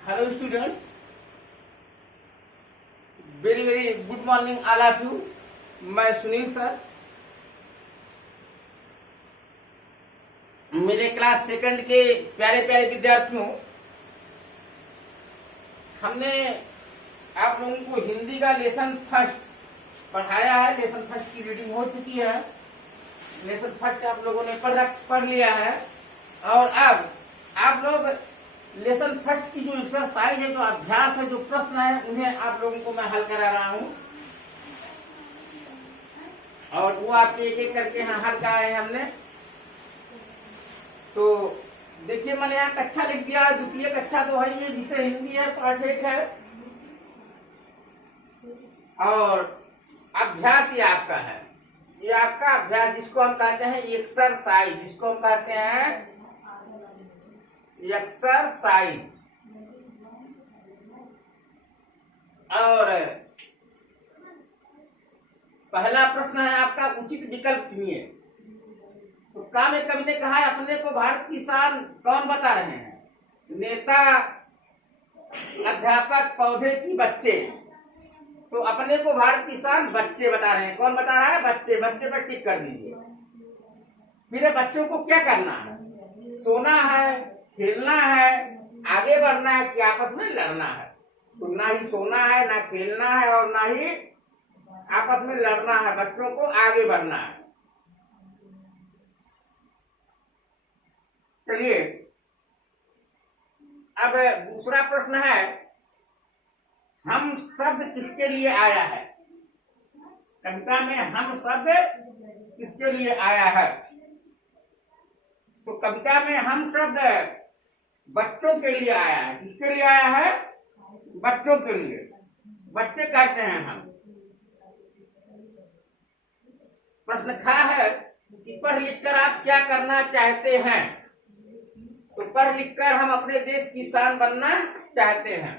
Hello students, very good morning all of you. मैं Sunil sir, मेरे class second के प्यारे प्यारे विद्यार्थियों, हमने आप लोगों को हिंदी का लेसन फर्स्ट पढ़ाया है। लेसन फर्स्ट की रीडिंग हो चुकी है। लेसन फर्स्ट आप लोगों ने पढ़ लिया है और अब आप लोग लेसन फर्स्ट की जो एक्सरसाइज है, जो अभ्यास है, जो प्रश्न है, उन्हें आप लोगों को मैं हल करा रहा हूं और वो आपके एक एक करके यहाँ हल कराए हैं हमने। तो देखिए, मैंने यहाँ कक्षा लिख दिया है। द्वितीय कक्षा तो है, ये विषय हिंदी है, पाठ 1 है और अभ्यास ये आपका है। ये आपका अभ्यास जिसको हम कहते हैं एक्सरसाइज, जिसको हम कहते हैं एक्सरसाइज। और पहला प्रश्न है आपका, उचित विकल्प चुनिए। तो का में कवि ने कहा है, अपने को भारत की शान कौन बता रहे हैं? नेता, अध्यापक, पौधे की बच्चे। तो अपने को भारत की शान बच्चे बता रहे हैं। कौन बता रहा है? बच्चे। बच्चे पर टिक कर दीजिए। मेरे बच्चों को क्या करना है? सोना है, खेलना है, आगे बढ़ना है कि आपस में लड़ना है? तो ना ही सोना है, ना खेलना है और ना ही आपस में लड़ना है। बच्चों को आगे बढ़ना है। चलिए, अब दूसरा प्रश्न है, हम शब्द किसके लिए आया है? कविता में हम शब्द किसके लिए आया है? तो कविता में हम शब्द बच्चों के लिए आया है। किसके लिए आया है? बच्चों के लिए। बच्चे कहते हैं हम। प्रश्न खा है कि पढ़ लिखकर आप क्या करना चाहते हैं? तो पढ़ लिखकर हम अपने देश की शान बनना चाहते हैं।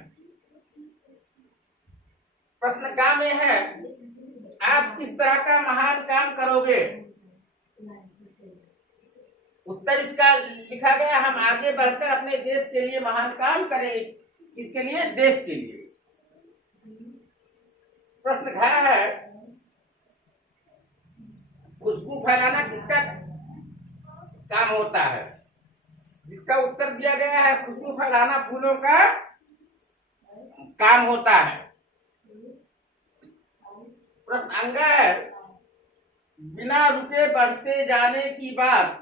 प्रश्न गा में है, आप किस तरह का महान काम करोगे? उत्तर इसका लिखा गया, हम आगे बढ़कर अपने देश के लिए महान काम करेंगे। किसके लिए? देश के लिए। प्रश्न घ है, खुशबू फैलाना किसका काम होता है? जिसका उत्तर दिया गया है, खुशबू फैलाना फूलों का काम होता है। प्रश्न अंग है, बिना रुके बढ़ते जाने की बात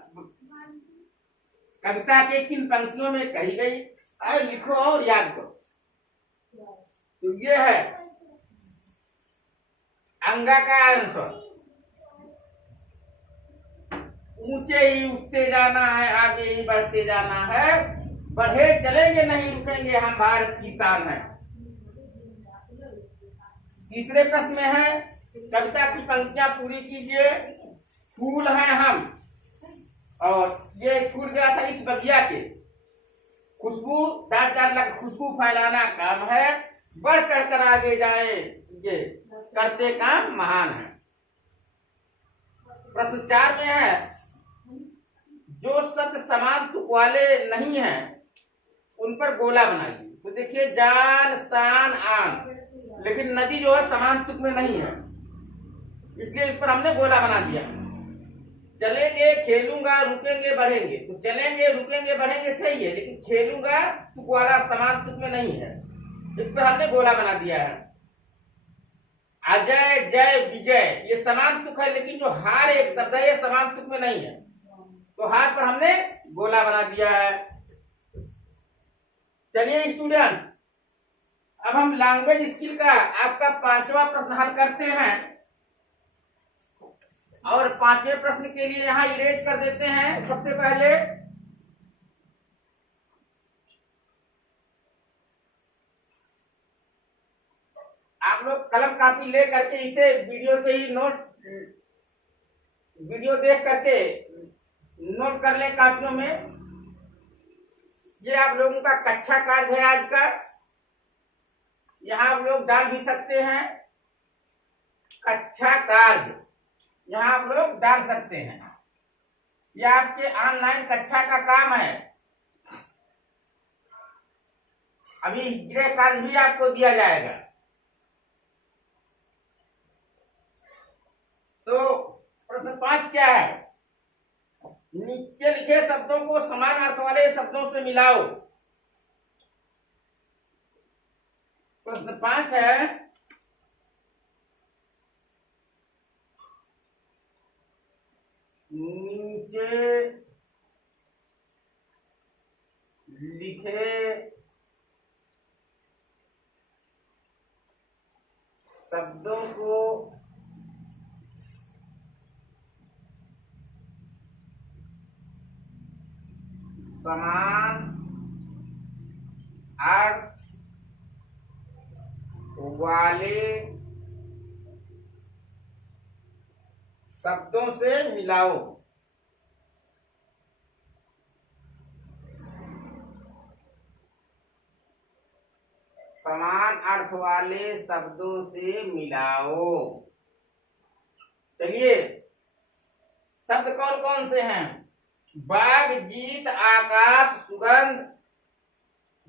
कविता के किन पंक्तियों में कही गई? लिखो और याद करो। तो ये है अंगा का आंसर। ऊंचे ही उठते जाना है, आगे ही बढ़ते जाना है, बढ़े चलेंगे नहीं रुकेंगे, हम भारत की शान है। तीसरे प्रश्न में है, कविता की पंक्तियां पूरी कीजिए। फूल हैं हम, और ये छूट गया था इस बगिया के। खुशबू खुशबू फैलाना काम है, बढ़ कर आगे जाए, ये करते काम महान है। प्रश्न 4 में है, जो शब्द समान तुक वाले नहीं हैं उन पर गोला बनाइए। तो देखिए, जान, शान, आन, लेकिन नदी जो है समान तुक में नहीं है, इसलिए इस पर हमने गोला बना दिया। चलेंगे, खेलूंगा, रुकेंगे, बढ़ेंगे। तो चलेंगे, रुकेंगे, बढ़ेंगे सही है, लेकिन खेलूंगा तुक वाला समान तुक में नहीं है, इस पर हमने गोला बना दिया है। अजय, जय, विजय, ये समान तुक है, लेकिन जो हार एक शब्द है ये समान तुक में नहीं है, तो हार पर हमने गोला बना दिया है। चलिए स्टूडेंट, अब हम लैंग्वेज स्किल का आपका 5वां प्रश्न हल करते हैं और 5वें प्रश्न के लिए यहां इरेज कर देते हैं। सबसे पहले आप लोग कलम कापी ले करके इसे वीडियो से ही वीडियो देख करके नोट कर लें कापियों में। ये आप लोगों का कक्षा कार्य है आज का। यहाँ आप लोग डाल भी सकते हैं कक्षा कार्य, यहाँ आप लोग डाल सकते हैं। यह आपके ऑनलाइन कक्षा का काम है। अभी गृह कार्य भी आपको दिया जाएगा। तो प्रश्न 5 क्या है? नीचे लिखे शब्दों को समान अर्थ वाले शब्दों से मिलाओ। प्रश्न 5 है, नीचे लिखे शब्दों को समान अर्थ वाले शब्दों से मिलाओ। समान अर्थ वाले शब्दों से मिलाओ। चलिए, शब्द कौन कौन से हैं? बाग, गीत, आकाश, सुगंध।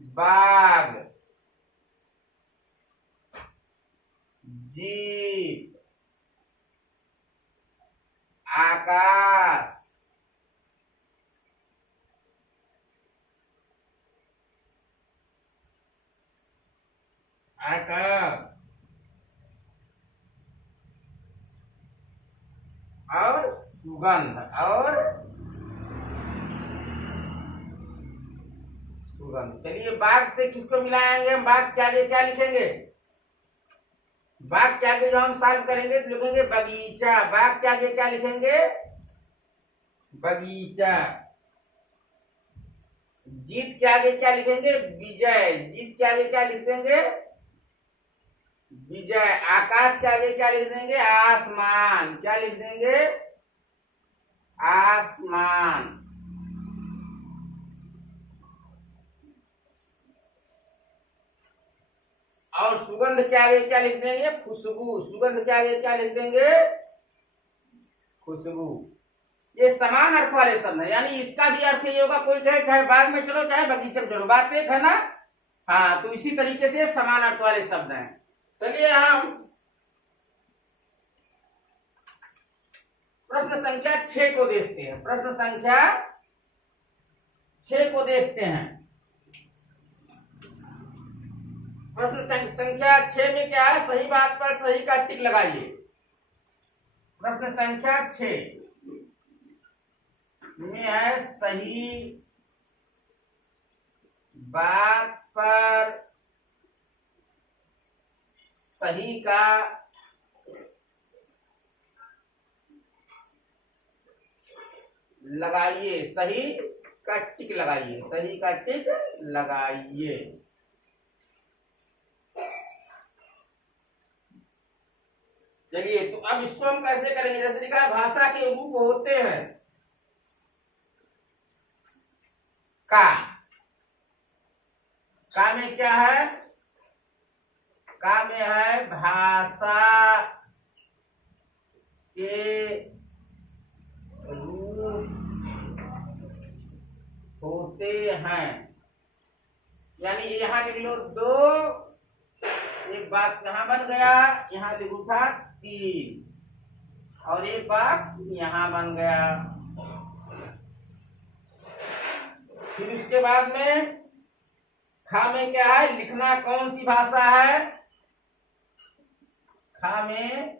बाग, गीत, आकाश, और सुगंध चलिए, बाग से किसको मिलाएंगे? हम बाग के आगे क्या लिखेंगे? बाग के आगे जो हम सॉल्व करेंगे तो लिखेंगे बगीचा। बाग के आगे क्या लिखेंगे? बगीचा। जीत के आगे क्या लिखेंगे? विजय। जीत के आगे क्या लिख देंगे? विजय। आकाश के आगे क्या लिख देंगे? आसमान। क्या लिख देंगे? आसमान। और सुगंध के आगे क्या लिख देंगे? खुशबू। सुगंध के आगे क्या लिख देंगे? खुशबू। ये समान अर्थ वाले शब्द है, यानी इसका भी अर्थ ये होगा, कोई कहे चाहे बाग में चलो चाहे बगीचे में चलो, बात एक है ना। हाँ, तो इसी तरीके से समान अर्थ वाले शब्द हैं। चलिए हम प्रश्न संख्या 6 को देखते हैं। प्रश्न संख्या 6 को देखते हैं। प्रश्न संख्या 6 में क्या है? सही बात पर सही का टिक लगाइए। प्रश्न संख्या 6 में है सही बात पर सही का लगाइए। सही का टिक लगाइए। सही का टिक लगाइए। चलिए, तो अब इसको हम कैसे करेंगे? जैसे लिखा है भाषा के रूप होते हैं का। का में क्या है? का में है भाषा के रूप होते हैं, यानी यहां लिख लो 2, एक बॉक्स यहां बन गया, यहां लिखू था 3, और एक बॉक्स यहां बन गया। फिर उसके बाद में खा में क्या है? लिखना कौन सी भाषा है? खा में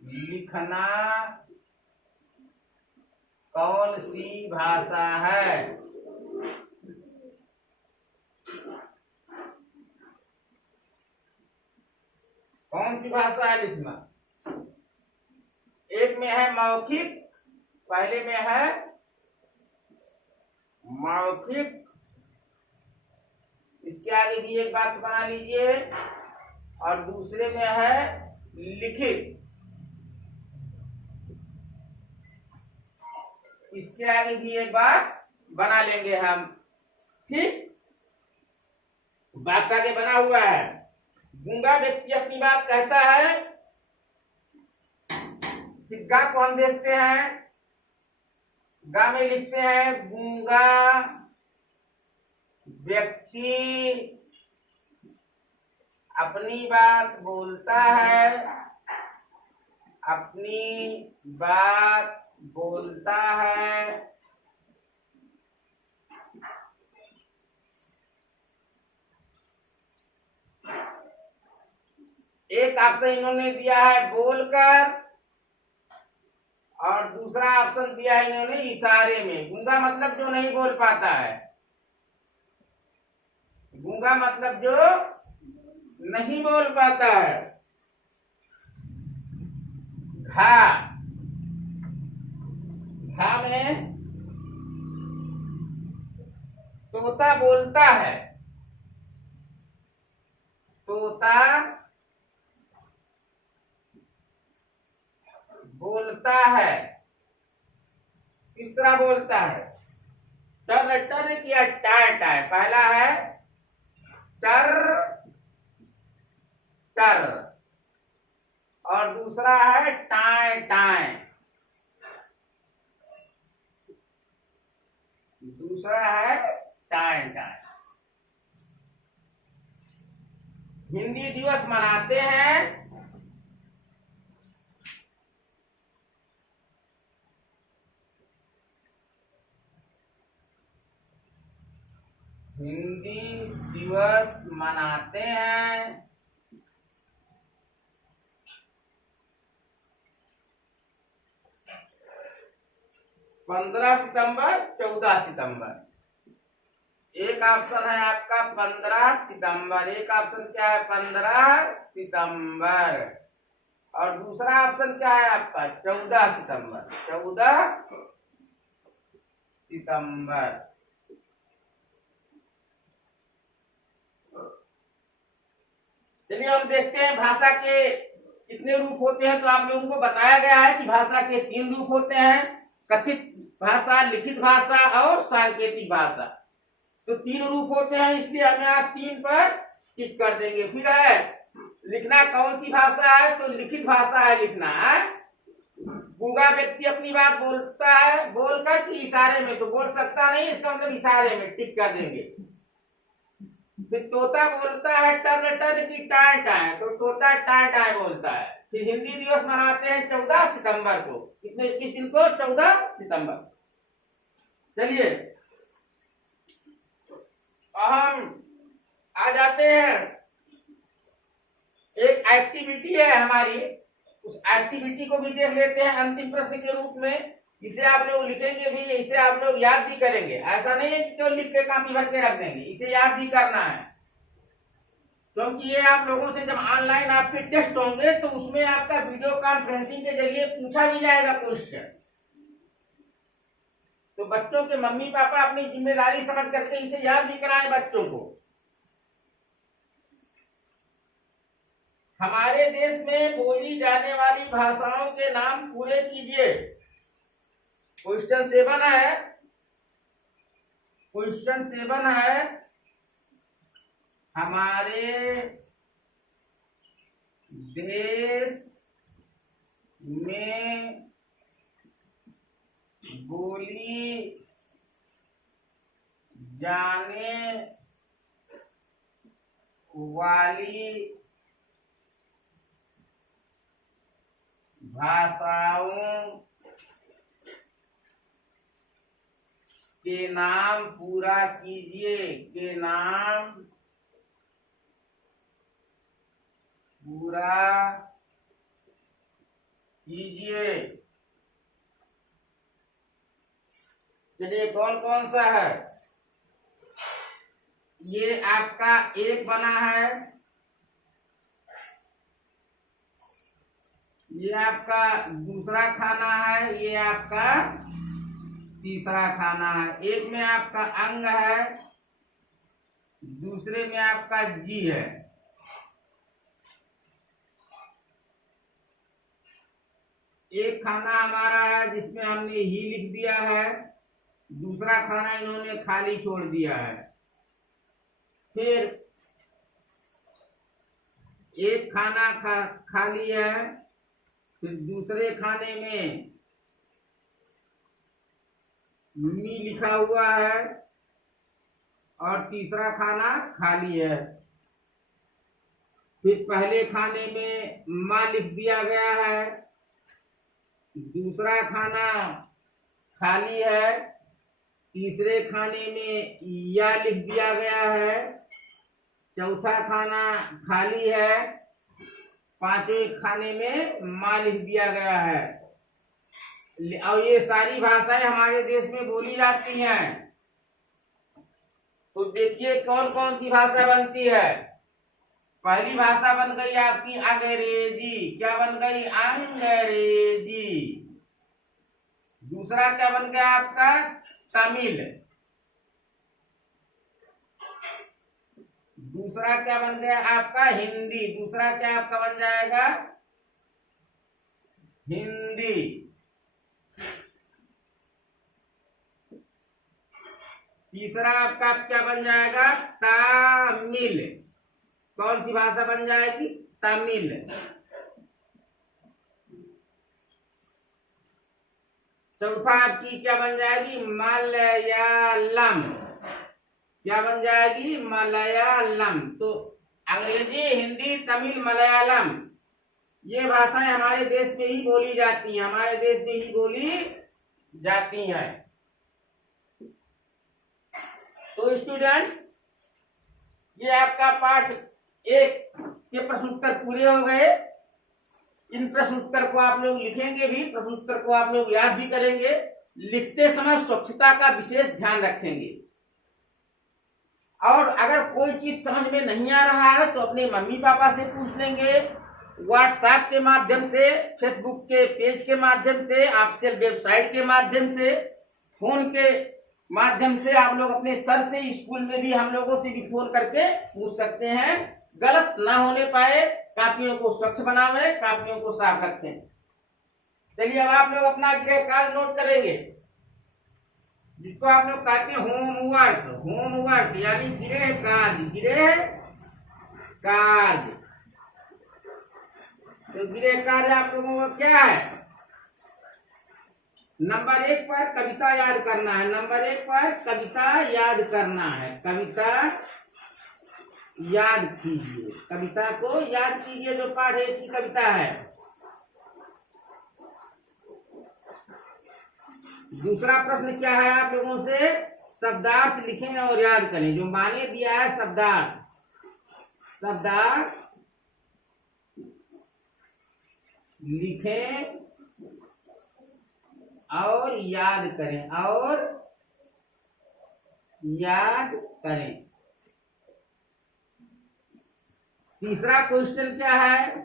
लिखना कौन सी भाषा है? कौन सी भाषा है लिखना? एक में है मौखिक, पहले में है मौखिक, इसके आगे भी एक बॉक्स बना लीजिए, और दूसरे में है लिखित, इसके आगे भी एक बॉक्स बना लेंगे हम। ठीक, बॉक्स आगे बना हुआ है। गूंगा व्यक्ति अपनी बात कहता है। फिर गा को हम देखते हैं। गा में लिखते हैं गूंगा व्यक्ति अपनी बात बोलता है, अपनी बात बोलता है, एक ऑप्शन इन्होंने दिया है बोलकर और दूसरा ऑप्शन दिया है इन्होंने इशारे में। गूंगा मतलब जो नहीं बोल पाता है, गूंगा मतलब जो नहीं बोल पाता है। घा, घा में तोता बोलता है, तोता बोलता है। किस तरह बोलता है? टर टर किया टाय टाय। पहला है टर टर और दूसरा है टाय टाय। दूसरा है टाय टाय। हिंदी दिवस मनाते हैं, हिंदी दिवस मनाते हैं 15 सितंबर 14 सितंबर। एक ऑप्शन है आपका 15 सितंबर, एक ऑप्शन क्या है 15 सितंबर और दूसरा ऑप्शन क्या है आपका 14 सितंबर। 14 सितंबर। चलिए हम देखते हैं भाषा के कितने रूप होते हैं। तो आप लोगों को बताया गया है कि भाषा के 3 रूप होते हैं, कथित भाषा, लिखित भाषा और सांकेतिक भाषा। तो 3 रूप होते हैं, इसलिए हम यहाँ 3 पर टिक कर देंगे। फिर है लिखना कौन सी भाषा है, तो लिखित भाषा है लिखना है। गूंगा व्यक्ति अपनी बात बोलता है, बोलकर कि इशारे में, तो बोल सकता नहीं, इसका मतलब इशारे में, टिक कर देंगे। फिर तोता बोलता है टर टर की टाय टाय, तो तोता टाय टाय बोलता है। फिर हिंदी दिवस मनाते हैं 14 सितंबर को। कितने, किस दिन को? 14 सितंबर। चलिए हम आ जाते हैं, एक एक्टिविटी है हमारी, उस एक्टिविटी को भी देख लेते हैं अंतिम प्रश्न के रूप में। इसे आप लोग लिखेंगे भी, इसे आप लोग याद भी करेंगे। ऐसा नहीं है कि केवल लिख के कॉपी भर के रख देंगे, इसे याद भी करना है, क्योंकि ये आप लोगों से जब ऑनलाइन आपके टेस्ट होंगे तो उसमें आपका वीडियो कॉन्फ्रेंसिंग के जरिए पूछा भी जाएगा क्वेश्चन। तो बच्चों के मम्मी पापा अपनी जिम्मेदारी समझ करके इसे याद भी कराएं बच्चों को। हमारे देश में बोली जाने वाली भाषाओं के नाम पूरे कीजिए। क्वेश्चन 7 है, क्वेश्चन 7 है हमारे देश में बोली जाने वाली भाषाओं के नाम पूरा कीजिए, के नाम पूरा कीजिए। चलिए कौन कौन सा है? ये आपका एक बना है, ये आपका दूसरा खाना है, ये आपका तीसरा खाना है। एक में आपका अंग है, दूसरे में आपका जी है। एक खाना हमारा है जिसमें हमने ही लिख दिया है, दूसरा खाना इन्होंने खाली छोड़ दिया है। फिर एक खाना खाली है, फिर दूसरे खाने में मी लिखा हुआ है, और तीसरा खाना खाली है। फिर पहले खाने में माँ लिख दिया गया है, दूसरा खाना खाली है, तीसरे खाने में या लिख दिया गया है, चौथा खाना खाली है, पांचवें खाने में माँ लिख दिया गया है। और ये सारी भाषाएं हमारे देश में बोली जाती हैं। तो देखिए कौन कौन सी भाषा बनती है। पहली भाषा बन गई आपकी अंग्रेजी। क्या बन गई? अंग्रेजी। दूसरा क्या बन गया आपका? तमिल। दूसरा क्या बन गया आपका? हिंदी। दूसरा क्या आपका बन जाएगा? हिंदी। तीसरा आपका क्या बन जाएगा? तमिल। कौन सी भाषा बन जाएगी? तमिल। चौथा आपकी क्या बन जाएगी? मलयालम। क्या बन जाएगी? मलयालम। तो अंग्रेजी, हिंदी, तमिल, मलयालम ये भाषाएं हमारे देश में ही बोली जाती हैं, हमारे देश में ही बोली जाती हैं। तो स्टूडेंट्स, ये आपका पाठ 1 के प्रश्न उत्तर पूरे हो गए। इन प्रश्न उत्तर को आप लोग लिखेंगे भी, प्रश्न उत्तर को आप लोग याद भी करेंगे। लिखते समय स्वच्छता का विशेष ध्यान रखेंगे। और अगर कोई चीज समझ में नहीं आ रहा है तो अपने मम्मी पापा से पूछ लेंगे, व्हाट्सएप के माध्यम से, फेसबुक के पेज के माध्यम से, ऑफिशियल वेबसाइट के माध्यम से, फोन के माध्यम से आप लोग अपने सर से, स्कूल में भी हम लोगों से भी फोन करके पूछ सकते हैं। गलत ना होने पाए, कापियों को स्वच्छ बनावे, कापियों को साफ रखें। चलिए अब आप लोग अपना गृह कार्य नोट करेंगे, जिसको आप लोग कहते हैं होमवर्क। होमवर्क यानी गृह कार्य, गृह कार्य। तो गृह कार्य आप लोगों का क्या है? नंबर 1 पर कविता याद करना है। नंबर 1 पर कविता याद करना है। कविता याद कीजिए, कविता को याद कीजिए जो पाठ 1 की कविता है। दूसरा प्रश्न क्या है आप लोगों से? शब्दार्थ लिखें और याद करें। जो माने दिया है शब्दार्थ, शब्दार्थ लिखें और याद करें, और याद करें। तीसरा क्वेश्चन क्या है?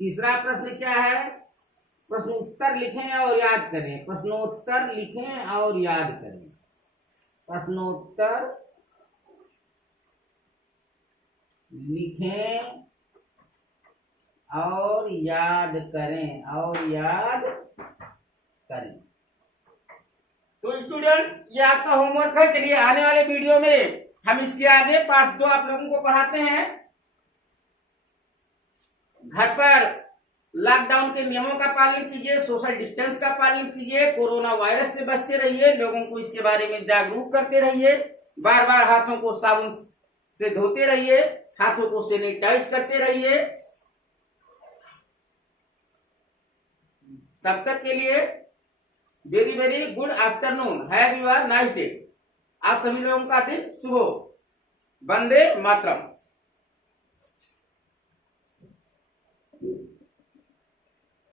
तीसरा प्रश्न क्या है? प्रश्नोत्तर लिखें और याद करें। प्रश्नोत्तर लिखें और याद करें। प्रश्नोत्तर लिखें और याद करें, और याद करें। तो स्टूडेंट्स, ये आपका होमवर्क है। चलिए आने वाले वीडियो में हम इसके आगे पार्ट 2 आप लोगों को पढ़ाते हैं। घर पर लॉकडाउन के नियमों का पालन कीजिए, सोशल डिस्टेंस का पालन कीजिए, कोरोना वायरस से बचते रहिए, लोगों को इसके बारे में जागरूक करते रहिए, बार बार हाथों को साबुन से धोते रहिए, हाथों को सैनिटाइज करते रहिए। तब तक के लिए very very good afternoon, have you are nice day. आप सभी लोगों का दिन शुभ हो। वंदे मातरम।